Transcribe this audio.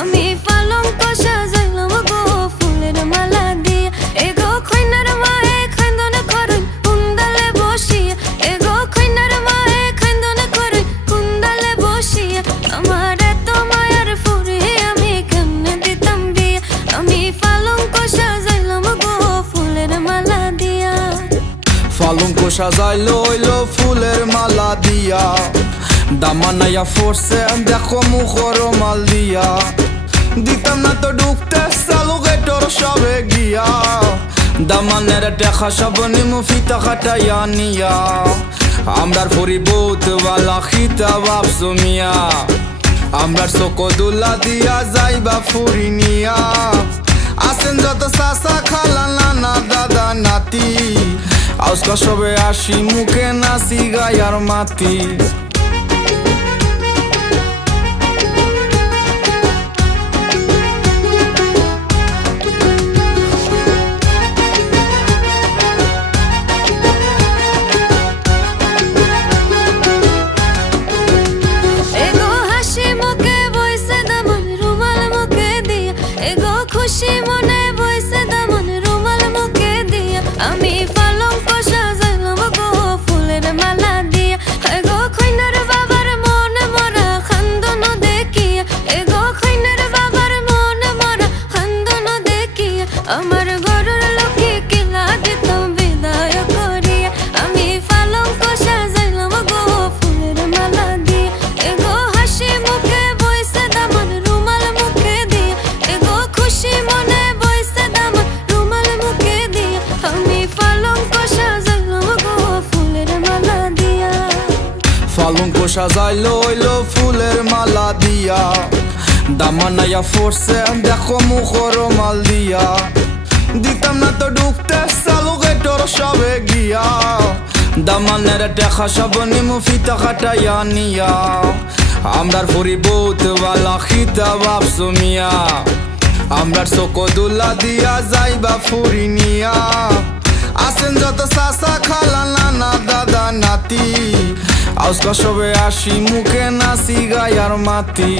আমি পালঙ্ক সাজাইলাম গো ফুলের মালা দিয়া। এগো খৈনার মায়ে খান্দনে করে কুন্দালে বসিয়া। এগো খৈনার মায়ে খান্দনে করে কুন্দালে বসিয়া। আমার এত মায়ার ফুরে আমি কেমনে দিতাম বিয়া। আমি পালঙ্ক সাজাইলাম গো ফুলের মালা দিয়া। পালঙ্ক সাজাইলো হইলো ফুলের মালা দিয়া। দামানাইয়া ফোরছে দেখো মুখর মাল দিয়া। দিতাম না তো ঢুকতে চালু গেটর সবে গিয়া। দামানের দেখা সব নিমু ফিতা কাটাইয়া নিয়া। আমরার ফরি বহুত বালা খিতা বাপসু মিয়া। আমরার চোখো দুলা দিয়া যাইবা ফুরি নিয়া। আসেন যত চাচা খালা নানা দাদা নাতি। আজকা সবে আসি মুখে নাচি গায়ার মাতি। খুশি মনে বইছে দামন রুমাল মুখে দিয়া। আমি পালঙ্ক সাজাইলাম গো ফুলের মালা দিয়া। এগো খৈনার বাবার মনে মরা খান্দন দেখিয়া। এগো খৈনার বাবার মনে মরা খান্দন দেখিয়া। আমার ঘরের লোকে কিলা দিতাম বিদায় করিয়া। আমি পালঙ্ক সাজাইলাম গো ফুলের মালা দিয়া। এগো হাসি মুখে বইছে দামন রুমাল মুখে দিয়া। এগো খুশি মনে বইছে দামন রুমাল মুখে দিয়া। আমি পালঙ্ক সাজাইলাম গো ফুলের মালা দিয়া। পালঙ্ক সাজাইলো হইলো ফুলের মালা দিয়া। দামানাইয়া ফোরছে দেখো মুখর মাল দিয়া। দিতাম না তো ঢুকতে চালু গেটর সবে গিয়া। দামানের দেখা সব নিমু ফিতা কাটাইয়া নিয়া। আমরার ফরি বহুত বালা খিতা বাপসু মিয়া। আমরার চোখো দুলা দিয়া যাইবা ফুরি নিয়া। আসেন যত চাচা খালা নানা দাদা নাতি। আজকা সবে আসি মুখে নাচি গায়ার মাতি।